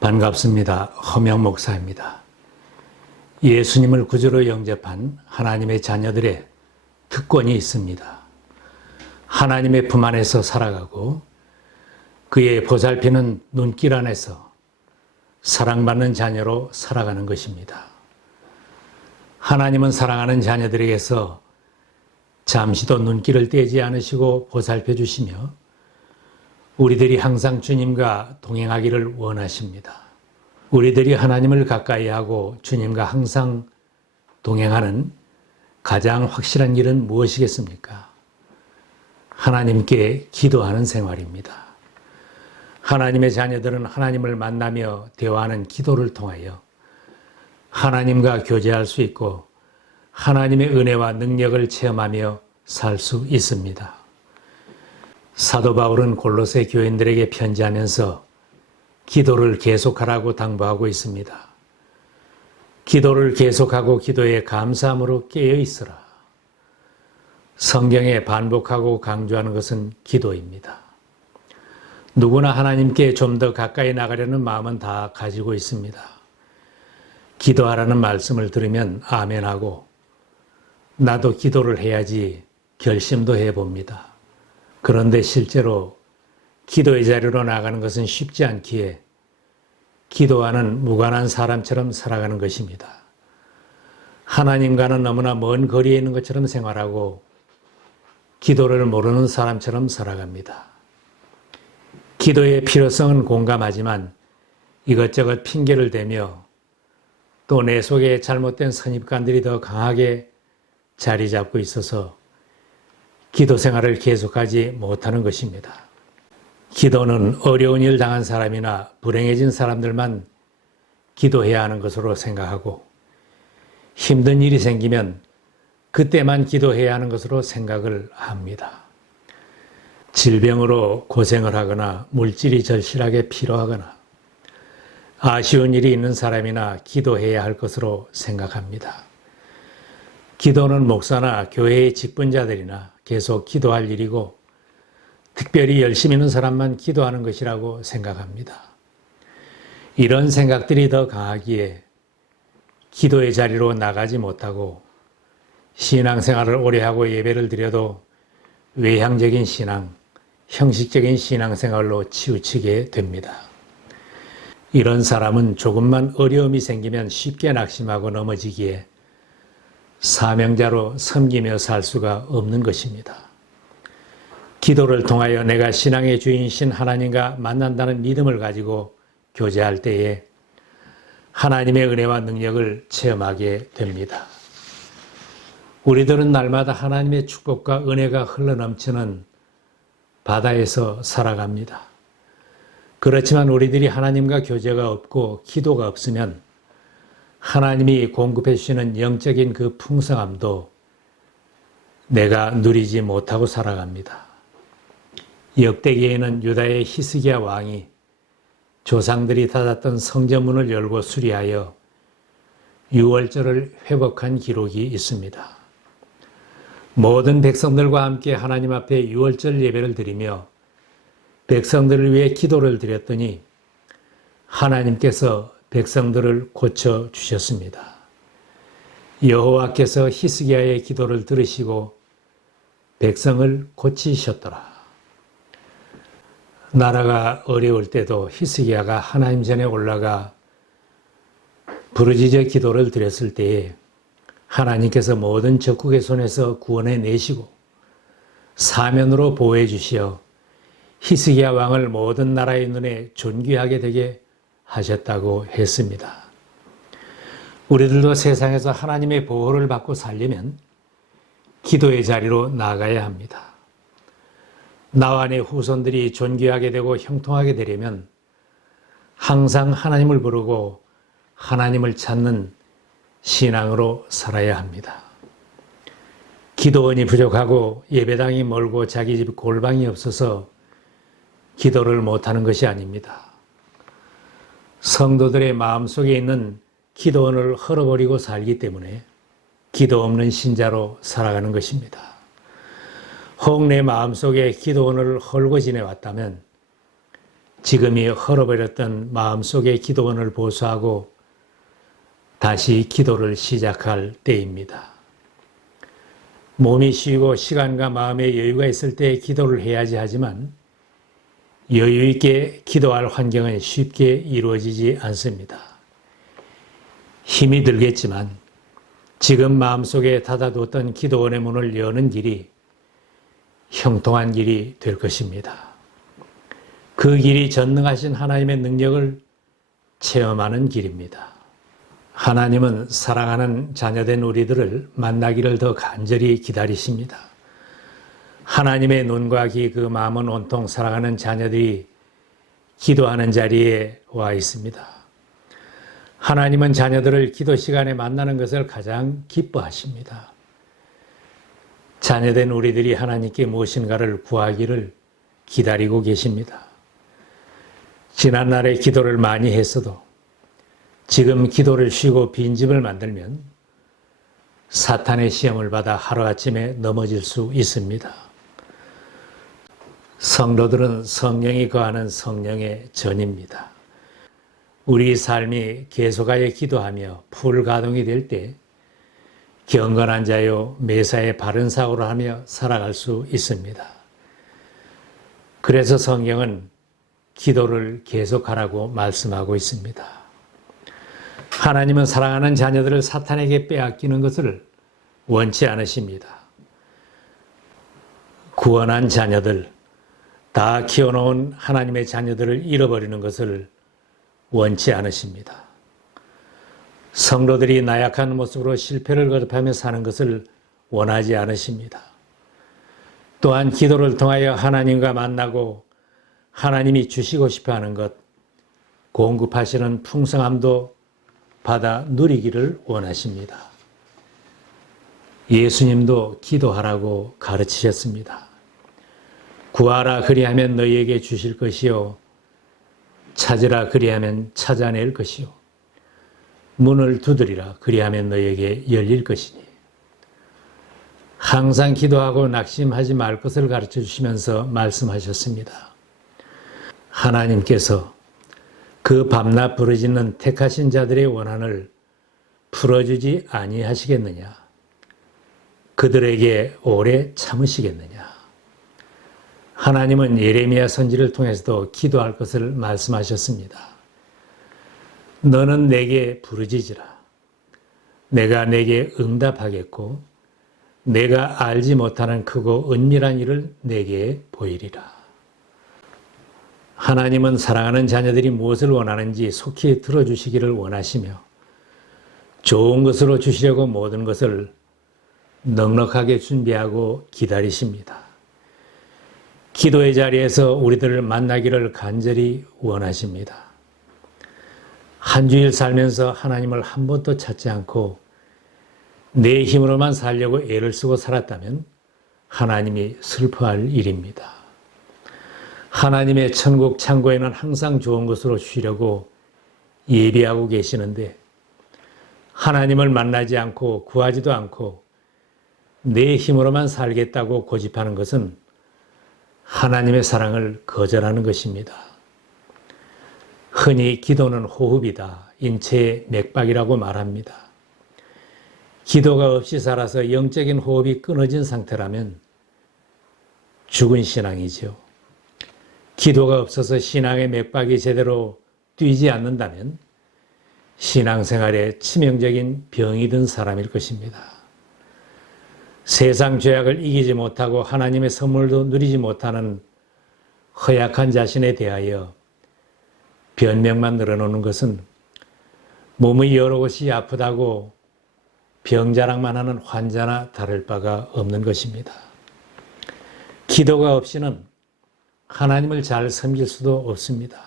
반갑습니다. 허명 목사입니다. 예수님을 구주로 영접한 하나님의 자녀들의 특권이 있습니다. 하나님의 품 안에서 살아가고 그의 보살피는 눈길 안에서 사랑받는 자녀로 살아가는 것입니다. 하나님은 사랑하는 자녀들에게서 잠시도 눈길을 떼지 않으시고 보살펴 주시며 우리들이 항상 주님과 동행하기를 원하십니다. 우리들이 하나님을 가까이 하고 주님과 항상 동행하는 가장 확실한 길은 무엇이겠습니까? 하나님께 기도하는 생활입니다. 하나님의 자녀들은 하나님을 만나며 대화하는 기도를 통하여 하나님과 교제할 수 있고 하나님의 은혜와 능력을 체험하며 살 수 있습니다. 사도 바울은 골로새 교인들에게 편지하면서 기도를 계속하라고 당부하고 있습니다. 기도를 계속하고 기도에 감사함으로 깨어 있으라. 성경에 반복하고 강조하는 것은 기도입니다. 누구나 하나님께 좀 더 가까이 나가려는 마음은 다 가지고 있습니다. 기도하라는 말씀을 들으면 아멘하고 나도 기도를 해야지 결심도 해봅니다. 그런데 실제로 기도의 자리로 나가는 것은 쉽지 않기에 기도하는 무관한 사람처럼 살아가는 것입니다. 하나님과는 너무나 먼 거리에 있는 것처럼 생활하고 기도를 모르는 사람처럼 살아갑니다. 기도의 필요성은 공감하지만 이것저것 핑계를 대며 또 내 속에 잘못된 선입관들이 더 강하게 자리 잡고 있어서 기도 생활을 계속하지 못하는 것입니다. 기도는 어려운 일 당한 사람이나 불행해진 사람들만 기도해야 하는 것으로 생각하고 힘든 일이 생기면 그때만 기도해야 하는 것으로 생각을 합니다. 질병으로 고생을 하거나 물질이 절실하게 필요하거나 아쉬운 일이 있는 사람이나 기도해야 할 것으로 생각합니다. 기도는 목사나 교회의 직분자들이나 계속 기도할 일이고 특별히 열심히 있는 사람만 기도하는 것이라고 생각합니다. 이런 생각들이 더 강하기에 기도의 자리로 나가지 못하고 신앙생활을 오래 하고 예배를 드려도 외향적인 신앙, 형식적인 신앙생활로 치우치게 됩니다. 이런 사람은 조금만 어려움이 생기면 쉽게 낙심하고 넘어지기에 사명자로 섬기며 살 수가 없는 것입니다. 기도를 통하여 내가 신앙의 주인이신 하나님과 만난다는 믿음을 가지고 교제할 때에 하나님의 은혜와 능력을 체험하게 됩니다. 우리들은 날마다 하나님의 축복과 은혜가 흘러넘치는 바다에서 살아갑니다. 그렇지만 우리들이 하나님과 교제가 없고 기도가 없으면 하나님이 공급해 주시는 영적인 그 풍성함도 내가 누리지 못하고 살아갑니다. 역대기에는 유다의 히스기야 왕이 조상들이 닫았던 성전문을 열고 수리하여 유월절을 회복한 기록이 있습니다. 모든 백성들과 함께 하나님 앞에 유월절 예배를 드리며 백성들을 위해 기도를 드렸더니 하나님께서 백성들을 고쳐주셨습니다. 여호와께서 히스기야의 기도를 들으시고 백성을 고치셨더라. 나라가 어려울 때도 히스기야가 하나님 전에 올라가 부르짖어 기도를 드렸을 때에 하나님께서 모든 적국의 손에서 구원해 내시고 사면으로 보호해 주시어 히스기야 왕을 모든 나라의 눈에 존귀하게 되게 하셨다고 했습니다. 우리들도 세상에서 하나님의 보호를 받고 살려면 기도의 자리로 나가야 합니다. 나와 내 후손들이 존귀하게 되고 형통하게 되려면 항상 하나님을 부르고 하나님을 찾는 신앙으로 살아야 합니다. 기도원이 부족하고 예배당이 멀고 자기 집 골방이 없어서 기도를 못하는 것이 아닙니다. 성도들의 마음속에 있는 기도원을 헐어버리고 살기 때문에 기도 없는 신자로 살아가는 것입니다. 혹 내 마음속에 기도원을 헐고 지내왔다면 지금이 헐어버렸던 마음속의 기도원을 보수하고 다시 기도를 시작할 때입니다. 몸이 쉬고 시간과 마음의 여유가 있을 때 기도를 해야지 하지만 여유 있게 기도할 환경은 쉽게 이루어지지 않습니다. 힘이 들겠지만 지금 마음속에 닫아두었던 기도원의 문을 여는 길이 형통한 길이 될 것입니다. 그 길이 전능하신 하나님의 능력을 체험하는 길입니다. 하나님은 사랑하는 자녀된 우리들을 만나기를 더 간절히 기다리십니다. 하나님의 눈과 귀, 그 마음은 온통 사랑하는 자녀들이 기도하는 자리에 와 있습니다. 하나님은 자녀들을 기도 시간에 만나는 것을 가장 기뻐하십니다. 자녀된 우리들이 하나님께 무엇인가를 구하기를 기다리고 계십니다. 지난날에 기도를 많이 했어도 지금 기도를 쉬고 빈집을 만들면 사탄의 시험을 받아 하루아침에 넘어질 수 있습니다. 성도들은 성령이 거하는 성령의 전입니다. 우리 삶이 계속하여 기도하며 풀가동이 될 때 경건한 자요 매사에 바른 사고를 하며 살아갈 수 있습니다. 그래서 성경은 기도를 계속하라고 말씀하고 있습니다. 하나님은 사랑하는 자녀들을 사탄에게 빼앗기는 것을 원치 않으십니다. 구원한 자녀들, 다 키워놓은 하나님의 자녀들을 잃어버리는 것을 원치 않으십니다. 성도들이 나약한 모습으로 실패를 거듭하며 사는 것을 원하지 않으십니다. 또한 기도를 통하여 하나님과 만나고 하나님이 주시고 싶어하는 것, 공급하시는 풍성함도 받아 누리기를 원하십니다. 예수님도 기도하라고 가르치셨습니다. 구하라 그리하면 너희에게 주실 것이요 찾으라 그리하면 찾아낼 것이요 문을 두드리라 그리하면 너희에게 열릴 것이니. 항상 기도하고 낙심하지 말 것을 가르쳐 주시면서 말씀하셨습니다. 하나님께서 그 밤낮 부르짖는 택하신 자들의 원한을 풀어주지 아니하시겠느냐? 그들에게 오래 참으시겠느냐? 하나님은 예레미야 선지를 통해서도 기도할 것을 말씀하셨습니다. 너는 내게 부르짖으라. 내가 내게 응답하겠고 내가 알지 못하는 크고 은밀한 일을 내게 보이리라. 하나님은 사랑하는 자녀들이 무엇을 원하는지 속히 들어주시기를 원하시며 좋은 것으로 주시려고 모든 것을 넉넉하게 준비하고 기다리십니다. 기도의 자리에서 우리들을 만나기를 간절히 원하십니다. 한 주일 살면서 하나님을 한 번도 찾지 않고 내 힘으로만 살려고 애를 쓰고 살았다면 하나님이 슬퍼할 일입니다. 하나님의 천국 창고에는 항상 좋은 것으로 주시려고 예비하고 계시는데 하나님을 만나지 않고 구하지도 않고 내 힘으로만 살겠다고 고집하는 것은 하나님의 사랑을 거절하는 것입니다. 흔히 기도는 호흡이다, 인체의 맥박이라고 말합니다. 기도가 없이 살아서 영적인 호흡이 끊어진 상태라면 죽은 신앙이죠. 기도가 없어서 신앙의 맥박이 제대로 뛰지 않는다면 신앙생활에 치명적인 병이 든 사람일 것입니다. 세상 죄악을 이기지 못하고 하나님의 선물도 누리지 못하는 허약한 자신에 대하여 변명만 늘어놓는 것은 몸의 여러 곳이 아프다고 병자랑만 하는 환자나 다를 바가 없는 것입니다. 기도가 없이는 하나님을 잘 섬길 수도 없습니다.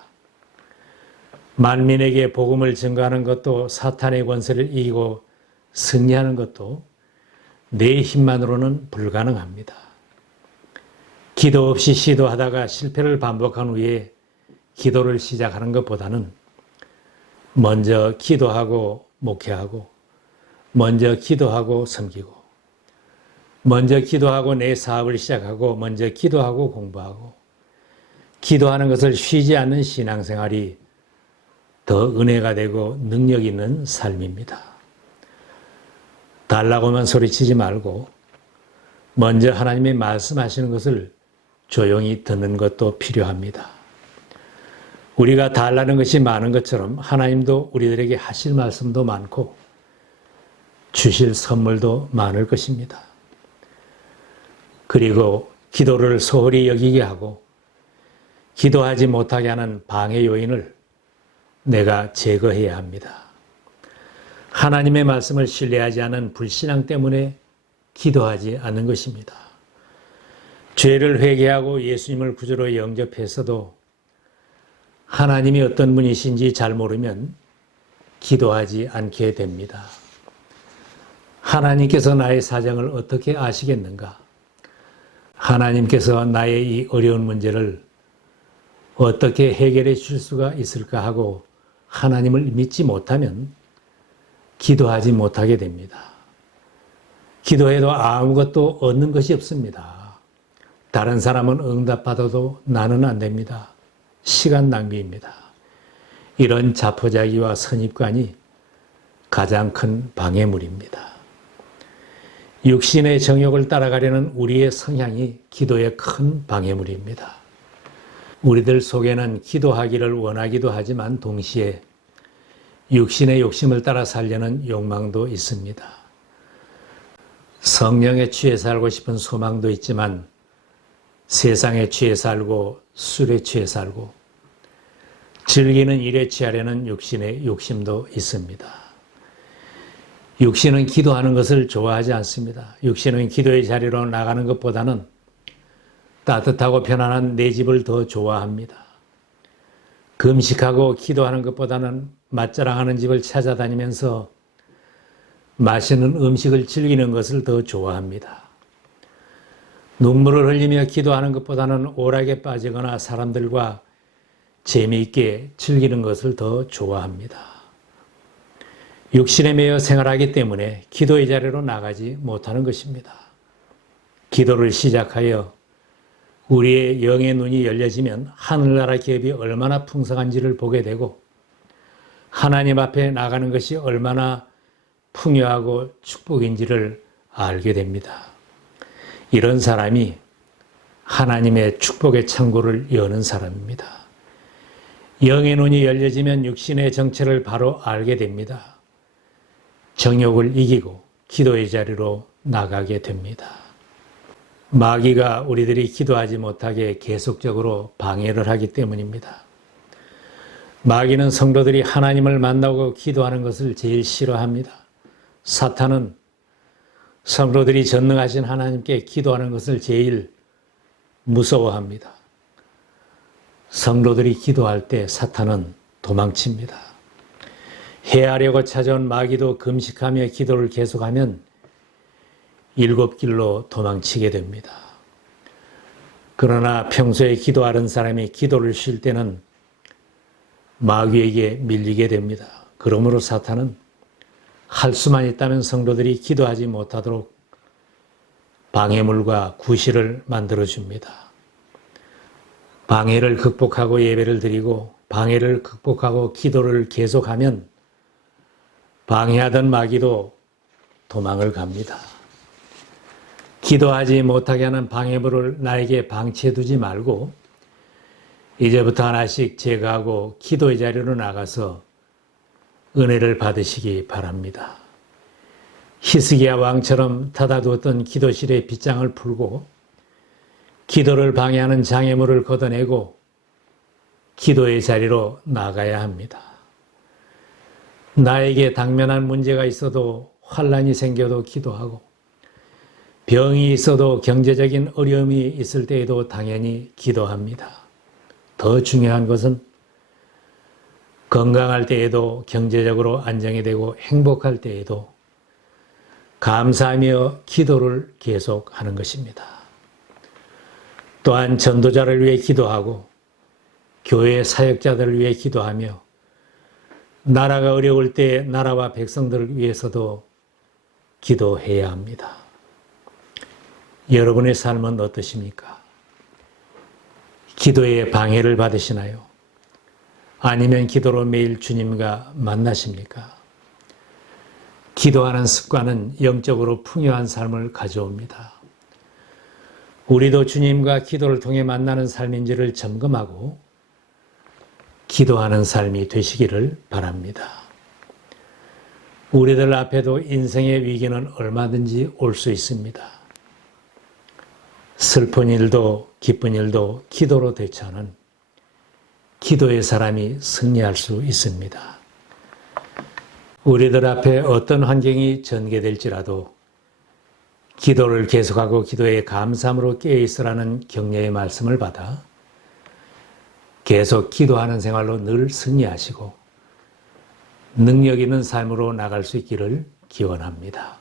만민에게 복음을 증거하는 것도 사탄의 권세를 이기고 승리하는 것도 내 힘만으로는 불가능합니다. 기도 없이 시도하다가 실패를 반복한 후에 기도를 시작하는 것보다는 먼저 기도하고 목회하고 먼저 기도하고 섬기고 먼저 기도하고 내 사업을 시작하고 먼저 기도하고 공부하고 기도하는 것을 쉬지 않는 신앙생활이 더 은혜가 되고 능력 있는 삶입니다. 달라고만 소리치지 말고 먼저 하나님의 말씀하시는 것을 조용히 듣는 것도 필요합니다. 우리가 달라는 것이 많은 것처럼 하나님도 우리들에게 하실 말씀도 많고 주실 선물도 많을 것입니다. 그리고 기도를 소홀히 여기게 하고 기도하지 못하게 하는 방해 요인을 내가 제거해야 합니다. 하나님의 말씀을 신뢰하지 않은 불신앙 때문에 기도하지 않는 것입니다. 죄를 회개하고 예수님을 구주로 영접했어도 하나님이 어떤 분이신지 잘 모르면 기도하지 않게 됩니다. 하나님께서 나의 사정을 어떻게 아시겠는가? 하나님께서 나의 이 어려운 문제를 어떻게 해결해 주실 수가 있을까 하고 하나님을 믿지 못하면 기도하지 못하게 됩니다. 기도해도 아무것도 얻는 것이 없습니다. 다른 사람은 응답받아도 나는 안 됩니다. 시간 낭비입니다. 이런 자포자기와 선입관이 가장 큰 방해물입니다. 육신의 정욕을 따라가려는 우리의 성향이 기도의 큰 방해물입니다. 우리들 속에는 기도하기를 원하기도 하지만 동시에 육신의 욕심을 따라 살려는 욕망도 있습니다. 성령에 취해 살고 싶은 소망도 있지만 세상에 취해 살고 술에 취해 살고 즐기는 일에 취하려는 육신의 욕심도 있습니다. 육신은 기도하는 것을 좋아하지 않습니다. 육신은 기도의 자리로 나가는 것보다는 따뜻하고 편안한 내 집을 더 좋아합니다. 금식하고 기도하는 것보다는 맛자랑하는 집을 찾아다니면서 맛있는 음식을 즐기는 것을 더 좋아합니다. 눈물을 흘리며 기도하는 것보다는 오락에 빠지거나 사람들과 재미있게 즐기는 것을 더 좋아합니다. 육신에 매여 생활하기 때문에 기도의 자리로 나가지 못하는 것입니다. 기도를 시작하여 우리의 영의 눈이 열려지면 하늘나라 기업이 얼마나 풍성한지를 보게 되고 하나님 앞에 나가는 것이 얼마나 풍요하고 축복인지를 알게 됩니다. 이런 사람이 하나님의 축복의 창고를 여는 사람입니다. 영의 눈이 열려지면 육신의 정체를 바로 알게 됩니다. 정욕을 이기고 기도의 자리로 나가게 됩니다. 마귀가 우리들이 기도하지 못하게 계속적으로 방해를 하기 때문입니다. 마귀는 성도들이 하나님을 만나고 기도하는 것을 제일 싫어합니다. 사탄은 성도들이 전능하신 하나님께 기도하는 것을 제일 무서워합니다. 성도들이 기도할 때 사탄은 도망칩니다. 해하려고 찾아온 마귀도 금식하며 기도를 계속하면 7길로 도망치게 됩니다. 그러나 평소에 기도하는 사람이 기도를 쉴 때는 마귀에게 밀리게 됩니다. 그러므로 사탄은 할 수만 있다면 성도들이 기도하지 못하도록 방해물과 구실을 만들어줍니다. 방해를 극복하고 예배를 드리고 방해를 극복하고 기도를 계속하면 방해하던 마귀도 도망을 갑니다. 기도하지 못하게 하는 방해물을 나에게 방치해두지 말고 이제부터 하나씩 제거하고 기도의 자리로 나가서 은혜를 받으시기 바랍니다. 히스기야 왕처럼 닫아두었던 기도실의 빗장을 풀고 기도를 방해하는 장애물을 걷어내고 기도의 자리로 나가야 합니다. 나에게 당면한 문제가 있어도 환난이 생겨도 기도하고 병이 있어도 경제적인 어려움이 있을 때에도 당연히 기도합니다. 더 중요한 것은 건강할 때에도 경제적으로 안정이 되고 행복할 때에도 감사하며 기도를 계속하는 것입니다. 또한 전도자를 위해 기도하고 교회 사역자들을 위해 기도하며 나라가 어려울 때 나라와 백성들을 위해서도 기도해야 합니다. 여러분의 삶은 어떠십니까? 기도에 방해를 받으시나요? 아니면 기도로 매일 주님과 만나십니까? 기도하는 습관은 영적으로 풍요한 삶을 가져옵니다. 우리도 주님과 기도를 통해 만나는 삶인지를 점검하고 기도하는 삶이 되시기를 바랍니다. 우리들 앞에도 인생의 위기는 얼마든지 올 수 있습니다. 슬픈 일도 기쁜 일도 기도로 대처하는 기도의 사람이 승리할 수 있습니다. 우리들 앞에 어떤 환경이 전개될지라도 기도를 계속하고 기도에 감사함으로 깨어있으라는 격려의 말씀을 받아 계속 기도하는 생활로 늘 승리하시고 능력 있는 삶으로 나갈 수 있기를 기원합니다.